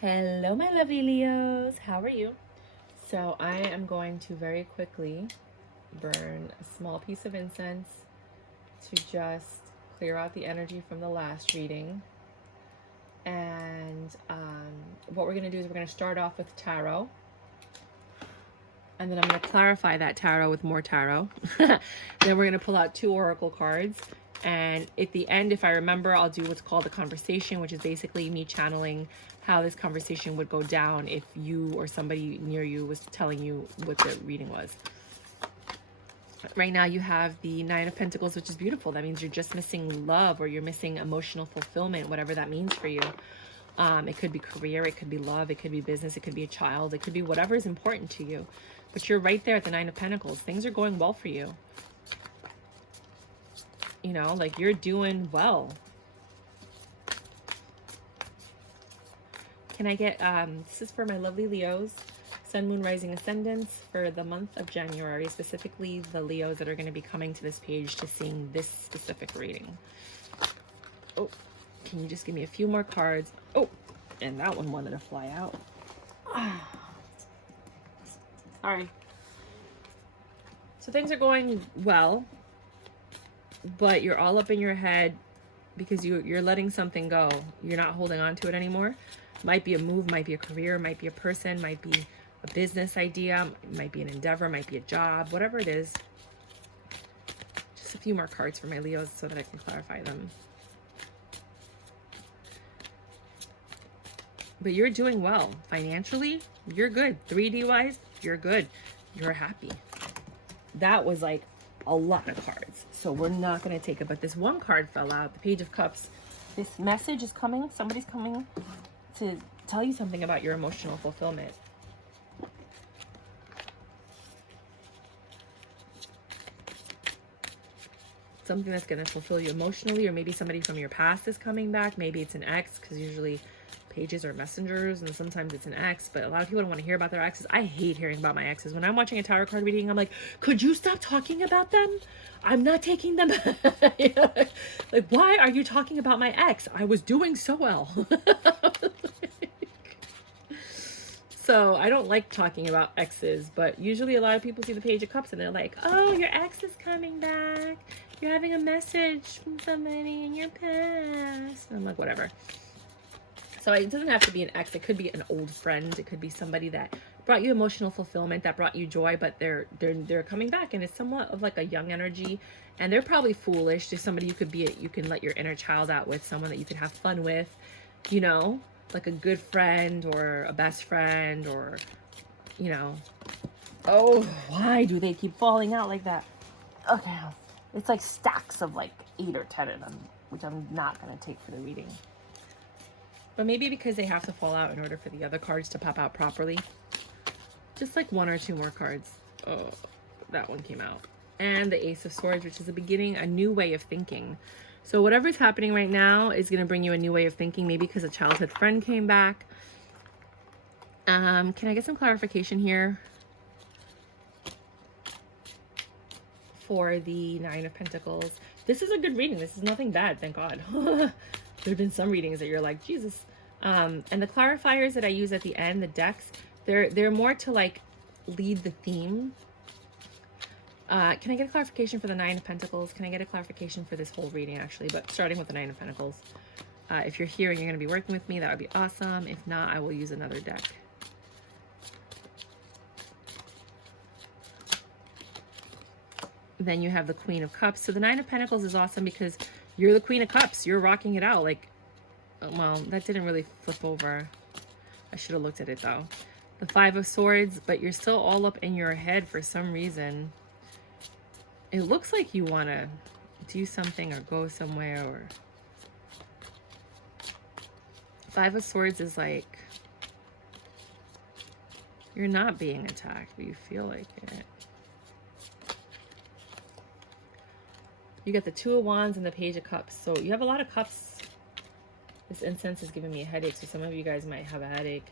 Hello, my lovely Leos. How are you? So I am going to very quickly burn a small piece of incense to just clear out the energy from the last reading. And what we're going to do is we're going to start off with tarot. And then I'm going to clarify that tarot with more tarot. Then we're going to pull out 2 oracle cards. And at the end, if I remember, I'll do what's called a conversation, which is basically me channeling how this conversation would go down if you or somebody near you was telling you what the reading was. Right now you have the 9 of Pentacles, which is beautiful. That means you're just missing love, or you're missing emotional fulfillment, whatever that means for you. It could be career, it could be love, it could be business, it could be a child, it could be whatever is important to you. But you're right there at the 9 of Pentacles. Things are going well for you. You know, like you're doing well. Can I get, this is for my lovely Leos, Sun, Moon, Rising, Ascendants for the month of January, specifically the Leos that are going to be coming to this page to seeing this specific reading. Oh, can you just give me a few more cards? Oh, and that one wanted to fly out. Sorry. So things are going well, but you're all up in your head because you're letting something go. You're not holding on to it anymore. Might be a move, might be a career, might be a person, might be a business idea, might be an endeavor, might be a job, whatever it is. Just a few more cards for my Leos so that I can clarify them. But you're doing well. Financially, you're good. 3D wise, you're good. You're happy. That was like a lot of cards, so we're not going to take it. But this one card fell out, the Page of Cups. This message is coming. Somebody's coming to tell you something about your emotional fulfillment. Something that's going to fulfill you emotionally, or maybe somebody from your past is coming back. Maybe it's an ex, because usually pages are messengers, and sometimes it's an ex, but a lot of people don't want to hear about their exes. I hate hearing about my exes. When I'm watching a tarot card reading, I'm like, could you stop talking about them? I'm not taking them. You know, like, why are you talking about my ex? I was doing so well. So I don't like talking about exes, but usually a lot of people see the Page of Cups and they're like, oh, your ex is coming back. You're having a message from somebody in your past. And I'm like, whatever. So it doesn't have to be an ex. It could be an old friend. It could be somebody that brought you emotional fulfillment, that brought you joy, but they're coming back, and it's somewhat of like a young energy, and they're probably foolish. There's somebody you can let your inner child out with, someone that you could have fun with, you know, like a good friend or a best friend, or, you know. Oh, why do they keep falling out like that? Okay, it's like stacks of like 8 or 10 of them, which I'm not going to take for the reading. But maybe because they have to fall out in order for the other cards to pop out properly. Just like 1 or 2 more cards. Oh, that one came out. And the Ace of Swords, which is the beginning, a new way of thinking. So whatever's happening right now is going to bring you a new way of thinking, maybe because a childhood friend came back. Can I get some clarification here for the 9 of Pentacles? This is a good reading. This is nothing bad, thank God. There have been some readings that you're like, Jesus. And the clarifiers that I use at the end, the decks, they're more to like lead the theme. Can I get a clarification for the 9 of Pentacles? Can I get a clarification for this whole reading, actually? But starting with the 9 of Pentacles. If you're here and you're going to be working with me, that would be awesome. If not, I will use another deck. Then you have the Queen of Cups. So the 9 of Pentacles is awesome because you're the Queen of Cups. You're rocking it out. Like, well, that didn't really flip over. I should have looked at it, though. The 5 of Swords, but you're still all up in your head for some reason. It looks like you want to do something or go somewhere, or 5 of Swords is like you're not being attacked, but you feel like it. You get the 2 of Wands and the Page of Cups. So you have a lot of cups. This incense is giving me a headache, so some of you guys might have a headache.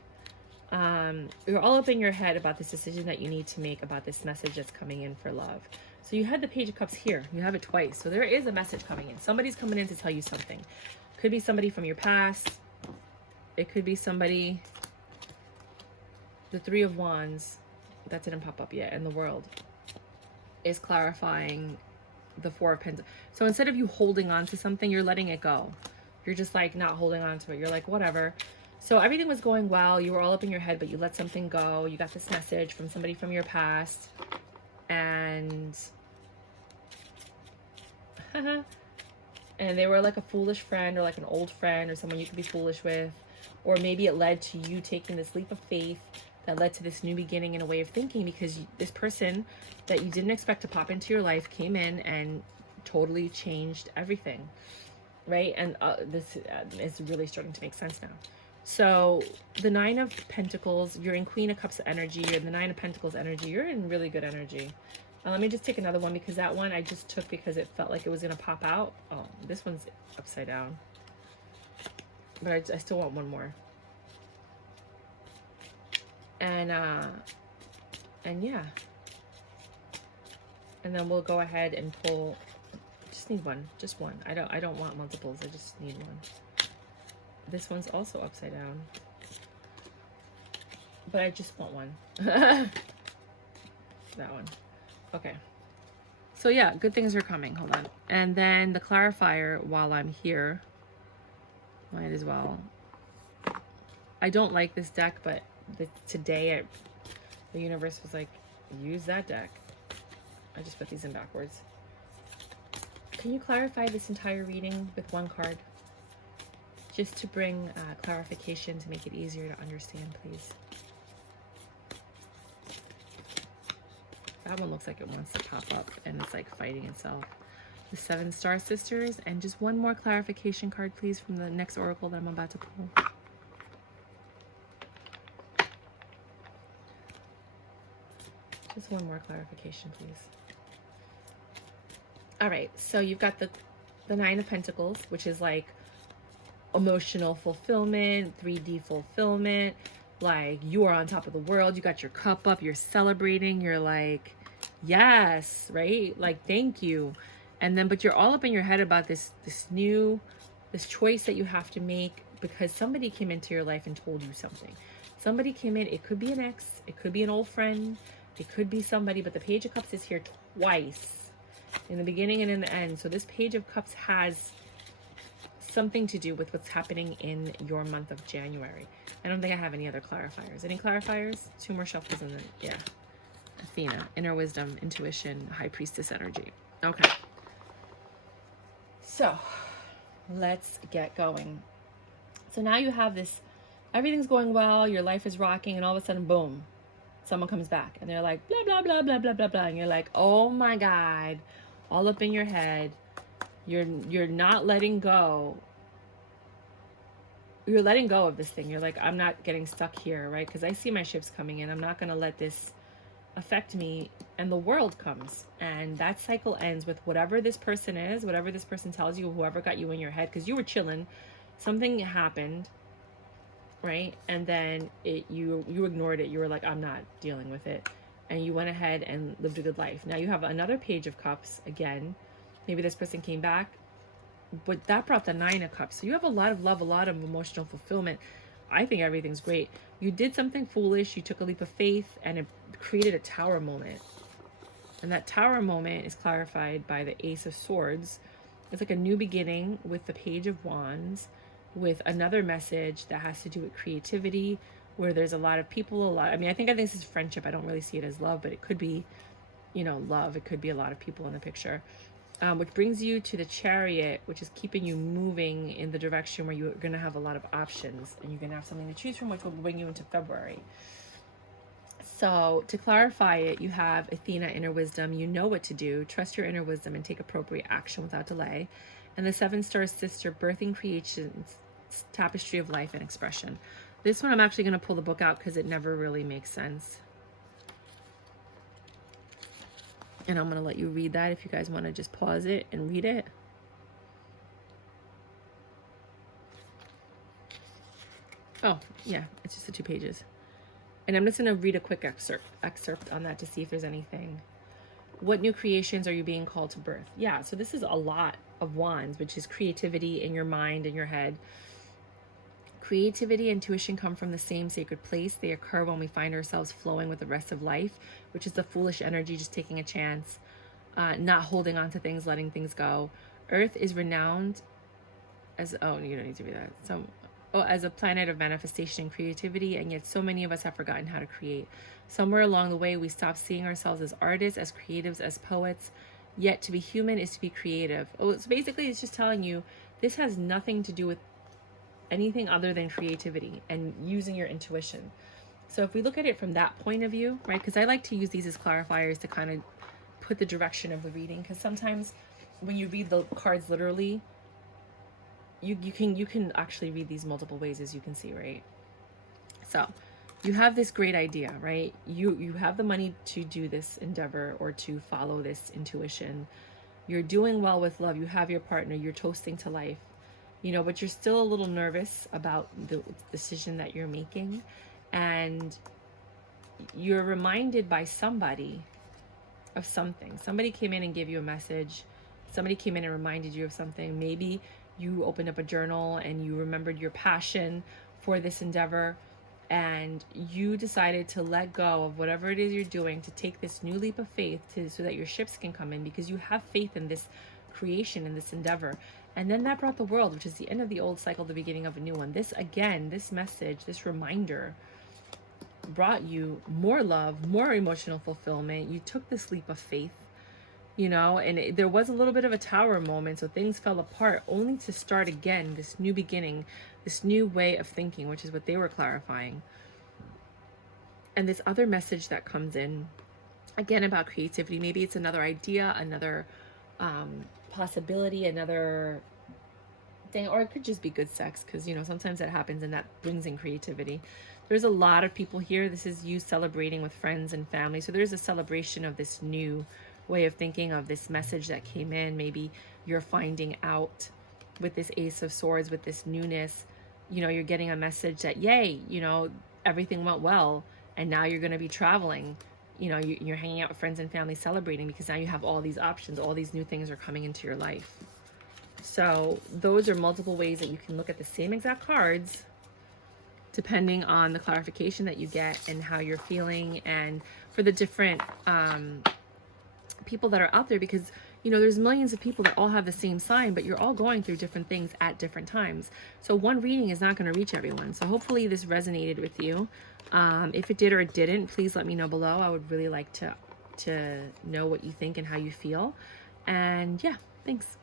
You're all up in your head about this decision that you need to make about this message that's coming in for love. So you had the Page of Cups here. You have it twice. So there is a message coming in. Somebody's coming in to tell you something. Could be somebody from your past. It could be somebody the Three of Wands, that didn't pop up yet, and the World is clarifying the Four of Pentacles. So instead of you holding on to something, you're letting it go. You're just like not holding on to it. You're like, whatever. So everything was going well. You were all up in your head, but you let something go. You got this message from somebody from your past. And and they were like a foolish friend, or like an old friend, or someone you could be foolish with. Or maybe it led to you taking this leap of faith that led to this new beginning in a way of thinking, because this person that you didn't expect to pop into your life came in and totally changed everything, right? And this is really starting to make sense now. So the Nine of Pentacles, you're in Queen of Cups energy, you're in the Nine of Pentacles energy, you're in really good energy. Let me just take another one, because that one I just took because it felt like it was going to pop out. Oh, this one's upside down. But I still want one more. And yeah. And then we'll go ahead and pull, just need one, just one. I don't want multiples, I just need one. This one's also upside down. But I just want one. That one. Okay. So yeah, good things are coming. Hold on. And then the clarifier, while I'm here, might as well. I don't like this deck, but today the universe was like, use that deck. I just put these in backwards. Can you clarify this entire reading with one card? Just to bring clarification, to make it easier to understand, please. That one looks like it wants to pop up and it's like fighting itself. The Seven Star Sisters, and just one more clarification card, please, from the next oracle that I'm about to pull. Just one more clarification, please. All right, so you've got the Nine of Pentacles, which is like emotional fulfillment, 3D fulfillment, like you are on top of the world, you got your cup up, you're celebrating, you're like, yes, right? Like, thank you. And then, but you're all up in your head about this choice that you have to make, because somebody came into your life and told you something. Somebody came in, it could be an ex, it could be an old friend, it could be somebody, but the Page of Cups is here twice, in the beginning and in the end. So this Page of Cups has something to do with what's happening in your month of January. I don't think I have any other clarifiers. Any clarifiers? Two more shuffles and then, yeah. Athena, inner wisdom, intuition, high priestess energy. Okay. So let's get going. So now you have this, everything's going well, your life is rocking, and all of a sudden, boom, someone comes back and they're like, blah, blah, blah, blah, blah, blah, blah. And you're like, oh my God, all up in your head. You're not letting go. You're letting go of this thing. You're like, I'm not getting stuck here, right? Because I see my ships coming in. I'm not going to let this affect me. And the world comes. And that cycle ends with whatever this person is, whatever this person tells you, whoever got you in your head. Because you were chilling. Something happened, right? And then you ignored it. You were like, I'm not dealing with it. And you went ahead and lived a good life. Now you have another Page of Cups again. Maybe this person came back, but that brought the Nine of Cups. So you have a lot of love, a lot of emotional fulfillment. I think everything's great. You did something foolish. You took a leap of faith, and it created a Tower moment. And that Tower moment is clarified by the Ace of Swords. It's like a new beginning with the Page of Wands, with another message that has to do with creativity, where there's a lot of people, I think this is friendship. I don't really see it as love, but it could be, love. It could be a lot of people in the picture. Which brings you to the Chariot, which is keeping you moving in the direction where you're going to have a lot of options, and you're going to have something to choose from, which will bring you into February. So to clarify it, you have Athena, inner wisdom. You know what to do. Trust your inner wisdom and take appropriate action without delay. And the Seven Star Sister, birthing creations, tapestry of life and expression. This one I'm actually going to pull the book out because it never really makes sense. And I'm going to let you read that if you guys want to just pause it and read it. Oh, yeah, it's just the 2 pages. And I'm just going to read a quick excerpt on that to see if there's anything. What new creations are you being called to birth? Yeah, so this is a lot of wands, which is creativity in your mind, in your head. Creativity and intuition come from the same sacred place. They occur when we find ourselves flowing with the rest of life, which is the foolish energy, just taking a chance, not holding on to things, letting things go. Earth is renowned as, oh, you don't need to read that. As a planet of manifestation and creativity, and yet so many of us have forgotten how to create. Somewhere along the way, we stopped seeing ourselves as artists, as creatives, as poets. Yet to be human is to be creative. Oh, so basically it's just telling you this has nothing to do with anything other than creativity and using your intuition. So if we look at it from that point of view, right, because I like to use these as clarifiers to kind of put the direction of the reading, because sometimes when you read the cards literally, you can actually read these multiple ways, as you can see, right? So you have this great idea, right? You have the money to do this endeavor or to follow this intuition. You're doing well with love. You have your partner. You're toasting to life, you know, but you're still a little nervous about the decision that you're making. And you're reminded by somebody of something. Somebody came in and gave you a message. Somebody came in and reminded you of something. Maybe you opened up a journal and you remembered your passion for this endeavor, and you decided to let go of whatever it is you're doing to take this new leap of faith so that your ships can come in, because you have faith in this creation and this endeavor. And then that brought the world, which is the end of the old cycle, the beginning of a new one. This, again, this message, this reminder brought you more love, more emotional fulfillment. You took this leap of faith, you know, and there was a little bit of a tower moment, so things fell apart, only to start again, this new beginning, this new way of thinking, which is what they were clarifying. And this other message that comes in, again, about creativity, maybe it's another idea, another possibility, another thing, or it could just be good sex, because, you know, sometimes that happens and that brings in creativity. There's a lot of people here. This is you celebrating with friends and family, so there's a celebration of this new way of thinking, of this message that came in. Maybe you're finding out with this Ace of Swords, with this newness, you know, you're getting a message that, yay, you know, everything went well, and now you're going to be traveling, you know, you're hanging out with friends and family, celebrating, because now you have all these options, all these new things are coming into your life. So those are multiple ways that you can look at the same exact cards, depending on the clarification that you get and how you're feeling, and for the different people that are out there, because, you know, there's millions of people that all have the same sign, but you're all going through different things at different times. So one reading is not going to reach everyone. So hopefully this resonated with you. If it did or it didn't, please let me know below. I would really like to know what you think and how you feel. And yeah, thanks.